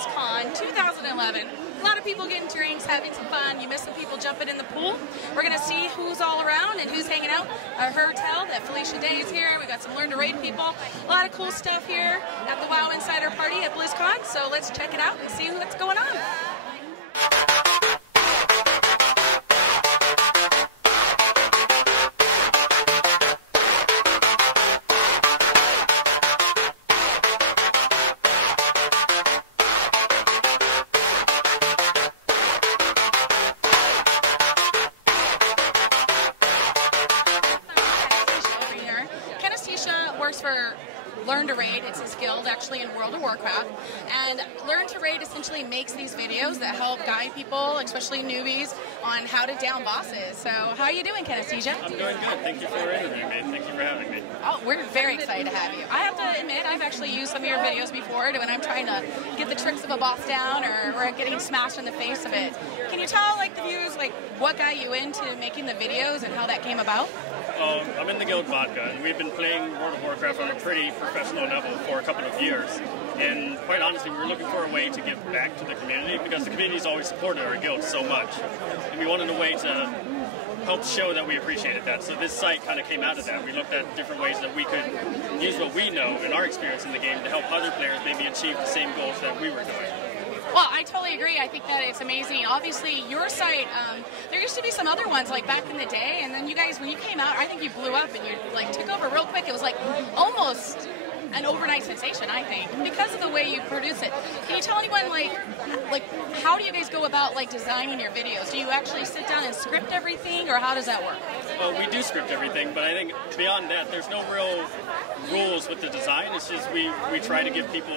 Blizz Con 2011. A lot of people getting drinks, having some fun. You miss some people jumping in the pool. We're going to see who's all around and who's hanging out. I heard tell that Felicia Day is here. We got some Learn to Raid people. A lot of cool stuff here at the WoW Insider Party at Blizz Con. So let's check it out and see what's going on. Kinaesthesia works for Learn to Raid. It's his guild actually in World of Warcraft, and Learn to Raid essentially makes these videos that help guide people, especially newbies, on how to down bosses. So how are you doing, Kinaesthesia? I'm doing good. Thank you for interviewing me. Thank you for having me. Oh, we're very excited to have you. I have to admit, I've actually used some of your videos before when I'm trying to get the tricks of a boss down or getting smashed in the face of it. Can you tell the viewers what got you into making the videos and how that came about? I'm in the guild Vodka, and we've been playing World of Warcraft on a pretty professional level for a couple of years. And quite honestly, we were looking for a way to give back to the community because the community's always supported our guild so much. And we wanted a way to help show that we appreciated that. So this site kind of came out of that. We looked at different ways that we could use what we know and our experience in the game to help other players maybe achieve the same goals that we were doing. Well, I totally agree. I think that it's amazing. Obviously, your site, there used to be some other ones back in the day, and then you guys, when you came out, I think you blew up and you took over real quick. It was almost an overnight sensation, I think, because of the way you produce it. Can you tell anyone how do you guys go about designing your videos? Do you actually sit down and script everything, or how does that work? Well, we do script everything, but I think beyond that, there's no real rules with the design. It's just we try to give people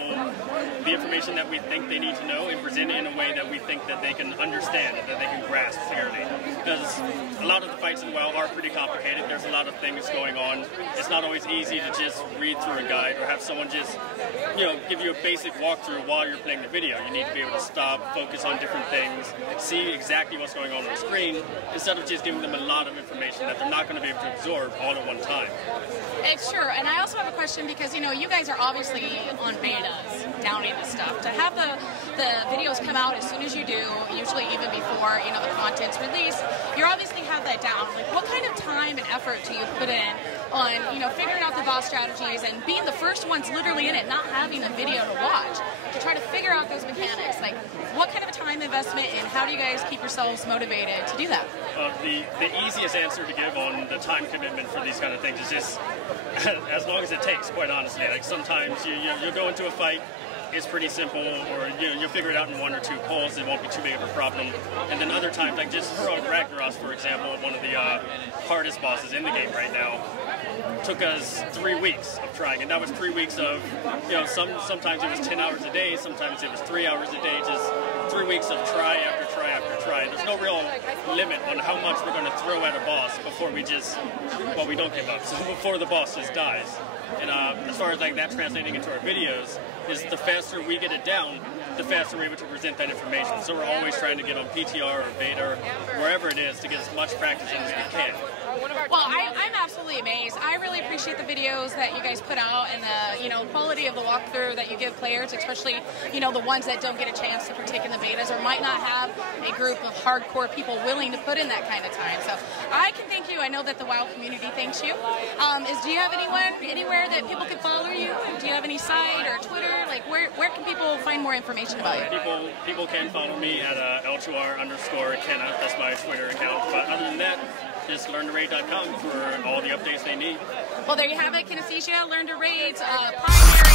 the information that we think they need to know and present it in a way that we think that they can understand and that they can grasp clearly. Because a lot of the fights in WoW are pretty complicated. There's a lot of things going on. It's not always easy to just read through a guide or have someone just, give you a basic walkthrough while you're playing the video. You need to be able to stop, focus on different things, see exactly what's going on the screen, instead of just giving them a lot of information that they're not going to be able to absorb all at one time. It's true, and I also have a question because, you guys are obviously on betas, downing this stuff. To have the videos come out as soon as you do, usually even before, the content's released, you obviously have that down. What kind of time and effort do you put in on, figuring out the boss strategies and being the first ones literally in it, not having a video to watch, to try to figure out those mechanics? What kind of a time investment, and how do you guys keep yourselves motivated to do that? The easiest answer to give on the time commitment for these kind of things is just as long as it takes, quite honestly. Sometimes you'll go into a fight, it's pretty simple, or you'll figure it out in 1 or 2 pulls, it won't be too big of a problem. And then other times, just Heroic Ragnaros, for example, one of the hardest bosses in the game right now, took us 3 weeks of trying, and that was 3 weeks of, sometimes it was 10 hours a day, sometimes it was 3 hours a day, just 3 weeks of try after try after try. There's no real limit on how much we're going to throw at a boss before we don't give up, so before the boss just dies. And as far as that translating into our videos, is the faster we get it down, the faster we're able to present that information. So we're always trying to get on PTR or beta or wherever it is to get as much practice in as we can. Well, I'm absolutely amazed. I really appreciate the videos that you guys put out and the quality of the walkthrough that you give players, especially the ones that don't get a chance to partake in the betas or might not have a group of hardcore people willing to put in that kind of time. So I can thank you. I know that the WoW community thanks you. Do you have anywhere that people can follow you? Do you have any site or Twitter? Where can people find more information about you? People can follow me at L2R_Kenna. That's my Twitter account. But other than that, just learntoraid.com for all the updates they need. Well, there you have it, Kinaesthesia, Learn to Raid's primary.